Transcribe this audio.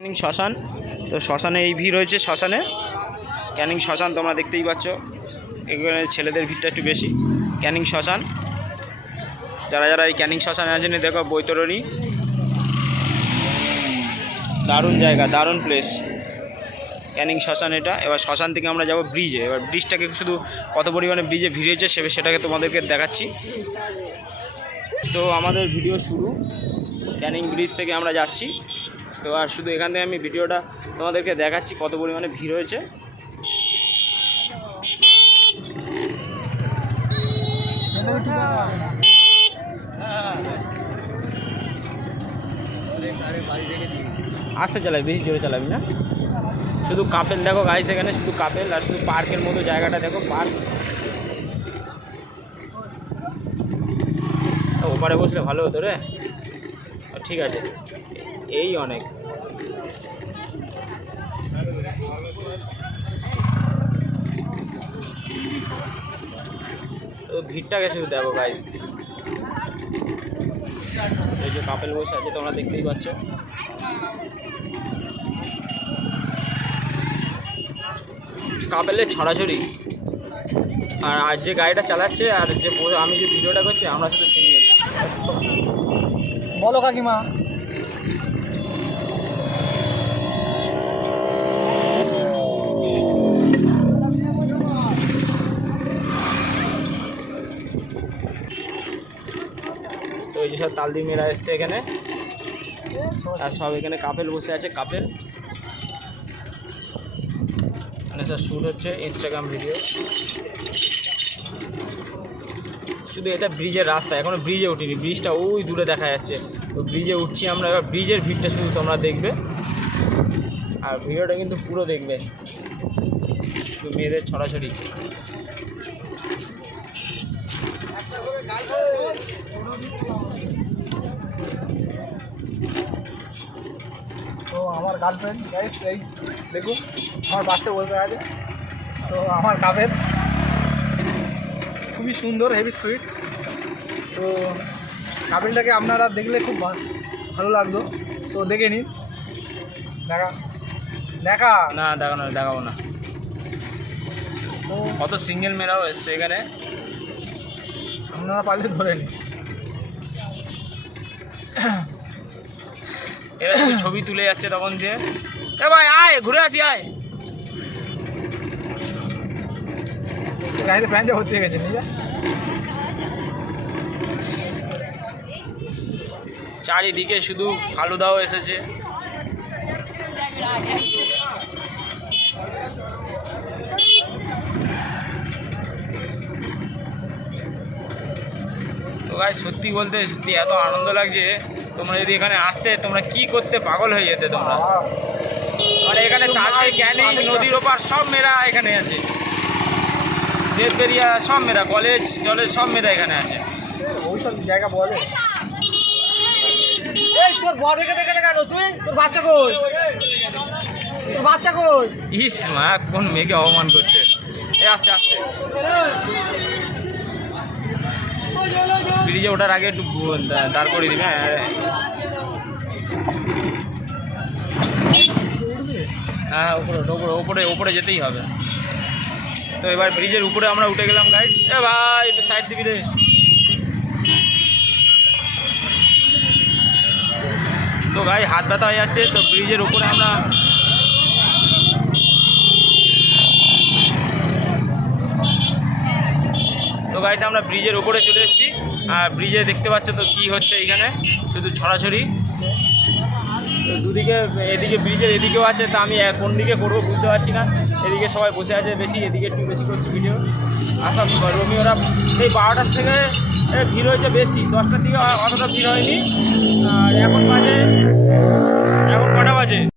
ক্যানিং শ্মশান। তো শ্মশানে এই ভিড় হয়েছে শ্মশানে। ক্যানিং শ্মশান তোমরা দেখতেই পাচ্ছ। এখানে ছেলেদের ভিড়টা একটু বেশি। ক্যানিং শ্মশান। যারা যারা এই ক্যানিং শ্মশানে আছেন, দেখো বৈতরণী। দারুণ জায়গা, দারুণ প্লেস ক্যানিং শ্মশান এটা। এবার শ্মশান থেকে আমরা যাব ব্রিজে। এবার ব্রিজটাকে শুধু কত পরিমাণে ব্রিজে ভিড় হয়েছে, সে সেটাকে তোমাদেরকে দেখাচ্ছি। তো আমাদের ভিডিও শুরু। ক্যানিং ব্রিজ থেকে আমরা যাচ্ছি। তো আর শুধু এখান থেকে আমি ভিডিওটা তোমাদেরকে দেখাচ্ছি, কত পরিমাণে ভিড় হয়েছে। আস্তে চালাবি বেশি জোরে চালাবি না। শুধু কাপেল দেখো গাইস সেখানে শুধু কাপেল আর শুধু পার্কের মতো জায়গাটা দেখো, পার্ক। ওপারে বসলে ভালো হতো রে। ঠিক আছে। এই অনেক। তো ভিড়টাকে শুধু দেখো গাইস এই যে কাপেল বসে আছে, তোমরা দেখতেই পাচ্ছ। কাপেলের ছড়াছড়ি। আর আর যে গাড়িটা চালাচ্ছে আর যে আমি যে ভিডিওটা করছি, আমরা শুধু সিঙ্গেল। বলো কাকিমা। সব মেয়েরা এসছে এখানে। আর সব এখানে কাপেল বসে আছে, কাপেল। মানে সব শ্যুট হচ্ছে ইনস্টাগ্রাম ভিডিও শুধু এটা ব্রিজের রাস্তা, এখনও ব্রিজে উঠিনি, ব্রিজটা ওই দূরে দেখা যাচ্ছে। তো ব্রিজে উঠছি আমরা, এবার ব্রিজের ভিড়টা শুধু তোমরা দেখবে। আর ভিডিওটা কিন্তু পুরো দেখবে। শুধু মেয়েদের ছড়াছড়ি। তো আমার গার্লফ্রেন্ড গাইস এই দেখুন আমার বাসে বসে আছে। তো আমার কাপের খুবই সুন্দর হেভি সুইট তো কাপেলটাকে আপনারা দেখলে খুব ভালো লাগতো তো দেখে নিন। দেখা দেখা। না দেখানো দেখাবো না। তো কত সিঙ্গেল মেয়েরাও এসছে এখানে। আপনারা পারলে ধরে নিন। এরা ছবি তুলে যাচ্ছে তখন যে এ ভাই আয় ঘুরে আসি আয়। গাড়িতে গেছে চারিদিকে শুধু ফালুদাও এসেছে। তো সত্যি বলতে সত্যি এত আনন্দ লাগছে। তোমরা যদি এখানে আসতে তোমরা কি করতে পাগল হয়ে যেতে তোমরা? মানে এখানে তালদি ক্যানিং নদীর ওপার সব মেয়েরা এখানে আছে। দেববেরিয়া সব মেয়েরা কলেজ জলেজ সব মেয়েরা এখানে আছে। ওই সব জায়গা বলে। তোর দেখে কেন? তুই? তোর বাচ্চা কই? তোর বাচ্চা কই? ইস মা কোন মেয়েকে অপমান করছে? এ আস্তে আস্তে। ব্রিজে ওঠার আগে একটু দাঁড় করে দিবে হ্যাঁ। হ্যাঁ উপরে ওঠো, উপরে উপরে উপরে যেতেই হবে। তো এবার ব্রিজের উপরে আমরা উঠে গেলাম গাইজ এ ভাই একটু সাইড দিবি রে। তো গাই হাত ব্যথা হয়ে যাচ্ছে তো ব্রিজের উপরে আমরা তো গাড়িতে আমরা ব্রিজের ওপরে চলে এসেছি। আর ব্রিজে দেখতে পাচ্ছ তো কি হচ্ছে এখানে। শুধু ছড়াছড়ি। দুদিকে, এদিকে ব্রিজের এদিকেও আছে, তা আমি কোন দিকে করব বুঝতে পারছি না। এদিকে সবাই বসে আছে বেশি, এদিকে একটু বেশি করছি ভিডিও আর সব রোমিওরা এই বারোটার থেকে ভিড় হয়েছে বেশি। দশটার দিকে অতটা ভিড় হয়নি। আর এখন বাজে এখন কটা বাজে?